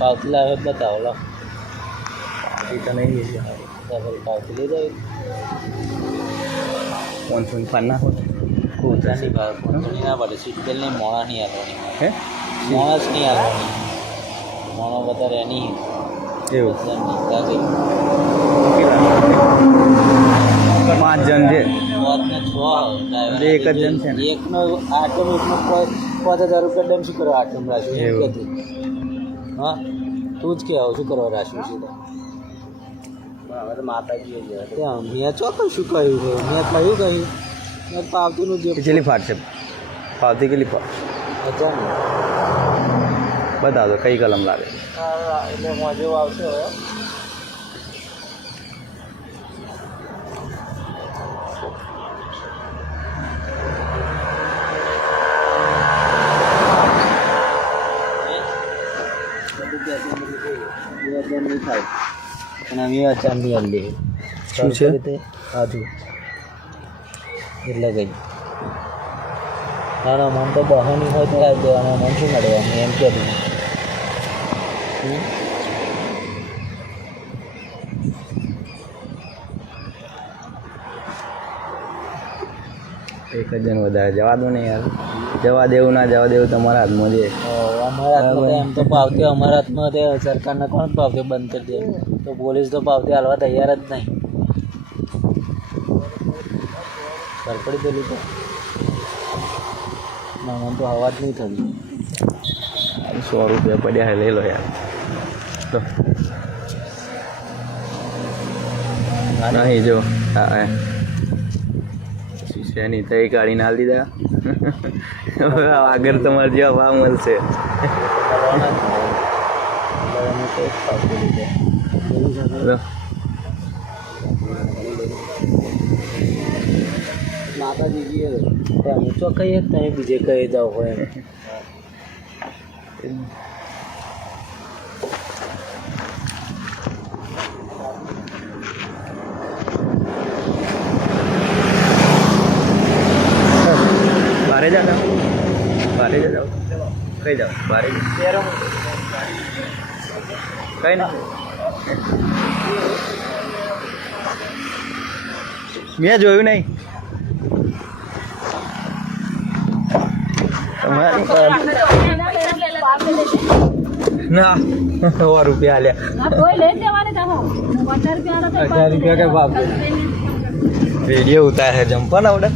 पावती लावे बताओ लो तो नहीं है डबल पावती ले जाए कौन सा पन्ना कूता नहीं भाग नहीं ना बड़े सीट बेल नहीं मोड़ा नहीं आता है मोड़ा नहीं आता मोड़ा बता रहे नहीं ये मतलब निकला गई 5 जन છે बहुत में 6 એક જ જણ છે ને એક નો આટો એક નો 5000 રૂપિયા દંડ શું કરો આટો રાશિ કે તું હા તું જ કે આવું શું કરવા રાશિ સીધા હવે તો માતાજી જ ત્યાં મેં ચોક્કસ શું કહ્યું છે મેં કહ્યું મેં પાવતીનું જે કેટલી ફાટ છે પાવતી કેટલી ફાટ બતા દો કઈ કલમ લાગે એટલે મજો આવશે હવે નહીં થાય અને અમે અચાનક લે શું છે આજુ એટલે ગઈ ના ના મન તો બહાની હોય તો આવી દેવાના મન શું મળવાનું એમ કે એક જ જણ વધારે જવા દો ને યાર જવા દેવું ના જવા દેવું તમારા હાથમાં છે અમારા હાથમાં એમ તો પાવતી અમારા હાથમાં તે સરકારને કોણ પાવતી બંધ કરી દે તો પોલીસ તો પાવતી હાલવા તૈયાર જ નહીં સરપડી પેલું તો ના મને તો હવા જ નહીં થતી 100 રૂપિયા પડ્યા હે લઈ લો યાર લો નહીં જો હા શીશાની તો એ કાઢીને હાલ દીધા આગળ તમારે જેવા ભાવ મળશે માતાજી જઈએ તમે તો કહીએ તમે બીજે કહી જાઓ હોય એમ बारे जा जाओ कहीं जाओ बारे कहीं ना मैं જોયું નહીં ના 100 રૂપિયા આલ્યા કોઈ લઈ દેવાને તો 1000 રૂપિયા કે બાપ वीडियो उतार है जंपर ना उड़ा